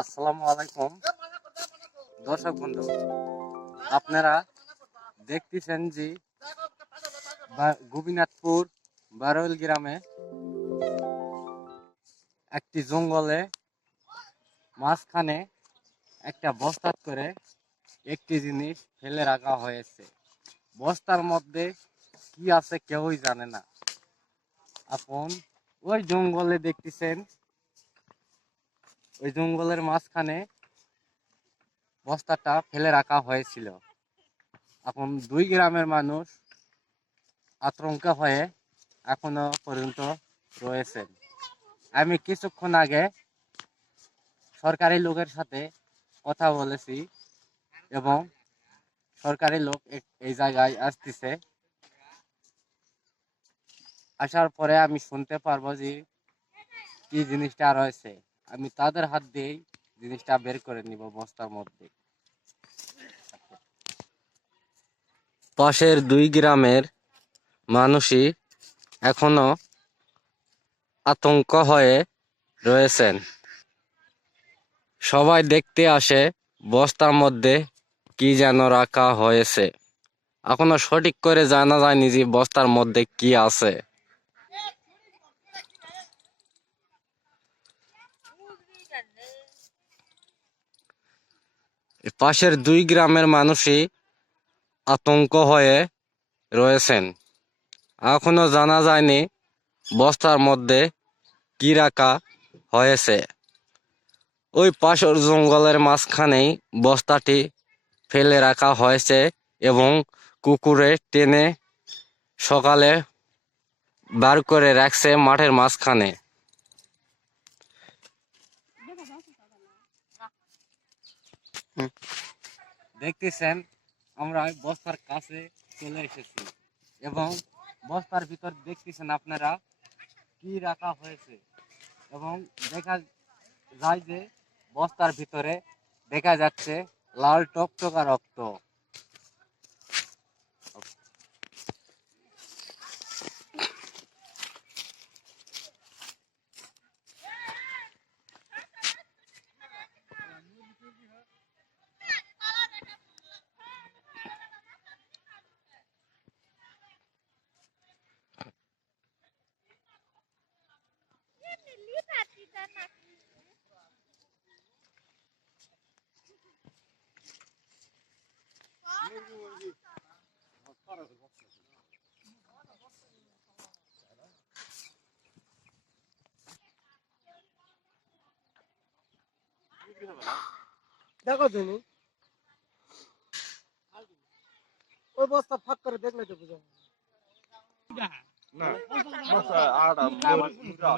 আসসালামু আলাইকুম দর্শক বন্ধু, আপনারা দেখতেছেন যে গোপীনাথপুর বারোইল গ্রামে একটি জঙ্গলে মাঝখানে একটা বস্তা করে একটি জিনিস ফেলে রাখা হয়েছে। বস্তার মধ্যে কি আছে কেউই জানে না। আপন ওই জঙ্গলে দেখতেছেন, ওই জঙ্গলের মাঝখানে বস্তাটা ফেলে রাখা হয়েছিল। এখন দুই গ্রামের মানুষ আতঙ্ক হয়ে এখনো পর্যন্ত রয়েছেন। আমি কিছুক্ষণ আগে সরকারি লোকের সাথে কথা বলেছি এবং সরকারি লোক এই জায়গায় আসতেছে। আসার পরে আমি শুনতে পারবো যে কি জিনিসটা রয়েছে। আমি তাদের হাত দিয়েই জিনিসটা বের করে নিব বস্তার মধ্যে। পাশের দুই গ্রামের মানুষই এখনো আতঙ্ক হয়ে রয়েছেন। সবাই দেখতে আসে বস্তার মধ্যে কি যেন রাখা হয়েছে। এখনো সঠিক করে জানা যায়নি যে বস্তার মধ্যে কি আছে। পাশের দুই গ্রামের মানুষই আতঙ্ক হয়ে রয়েছেন। এখনো জানা যায়নি বস্তার মধ্যে কি রাখা হয়েছে। ওই পাশের জঙ্গলের মাঝখানেই বস্তাটি ফেলে রাখা হয়েছে এবং কুকুরে টেনে সকালে বার করে রাখছে মাঠের মাঝখানে। দেখতেছেন, আমরা বস্তার কাছে চলে এসেছি এবং বস্তার ভিতর দেখতেছেন আপনারা কি রাখা হয়েছে এবং দেখা যায় যে বস্তার ভিতরে দেখা যাচ্ছে লাল টকটকা রক্ত। দেখো তুমি ওই বস্তা ফাঁক করে দেখলে তো বুঝা না বস্তা আড়া মুরা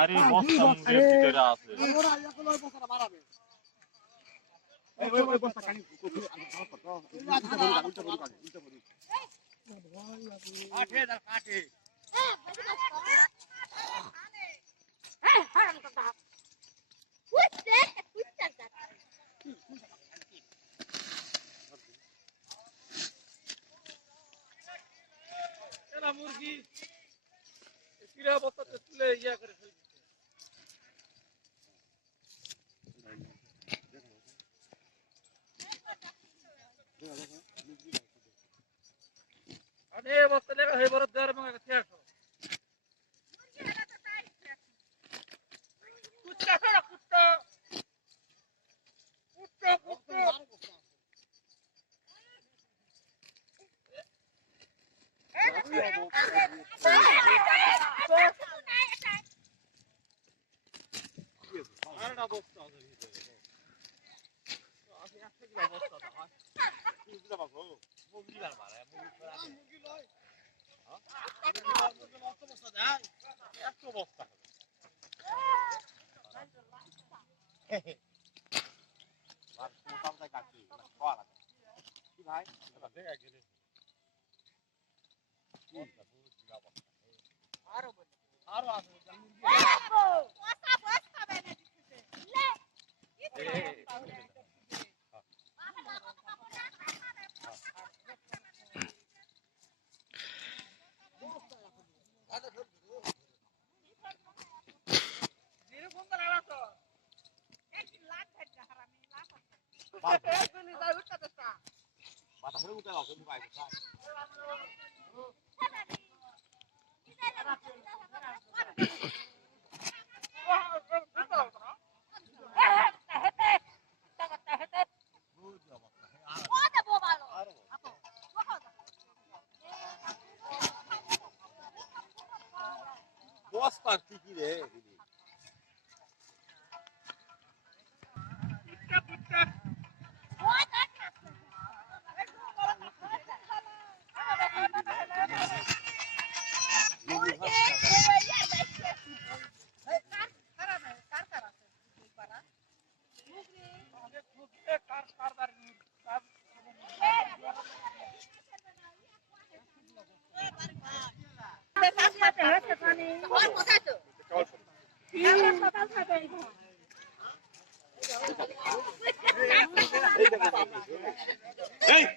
আরে বস্তা মুরের ভিতরে আছে ওই বস্তা কানি কাটে মুরগি কিরা বস্তা তুলে ইয়া করে আরে বস্তা লেখা হয়ে বড় দেড় মাঙ্গা খেয়ে আসো কুত্তা ফেরা কুত্তা কুত্তা কুত্তা আরেকটা বস্তা আছে ভিতরে আমি একটা কিলো বস্তা দাও মুরগি দাও মুরগি বার মারে মুরগি লয় মুরগি বস্তা বস্তা দেয় একটা বস্তা আর কোথাও যায় কাটি না খাওয়া লাগে কি ভাই দেখা গেলে আরো আরো আছে মুরগি বস্তা বস্তা বেনে দিতেছে লে মাথা ঘুরে উঠে গেছে মুখ আইছে বস্তা কি রে এই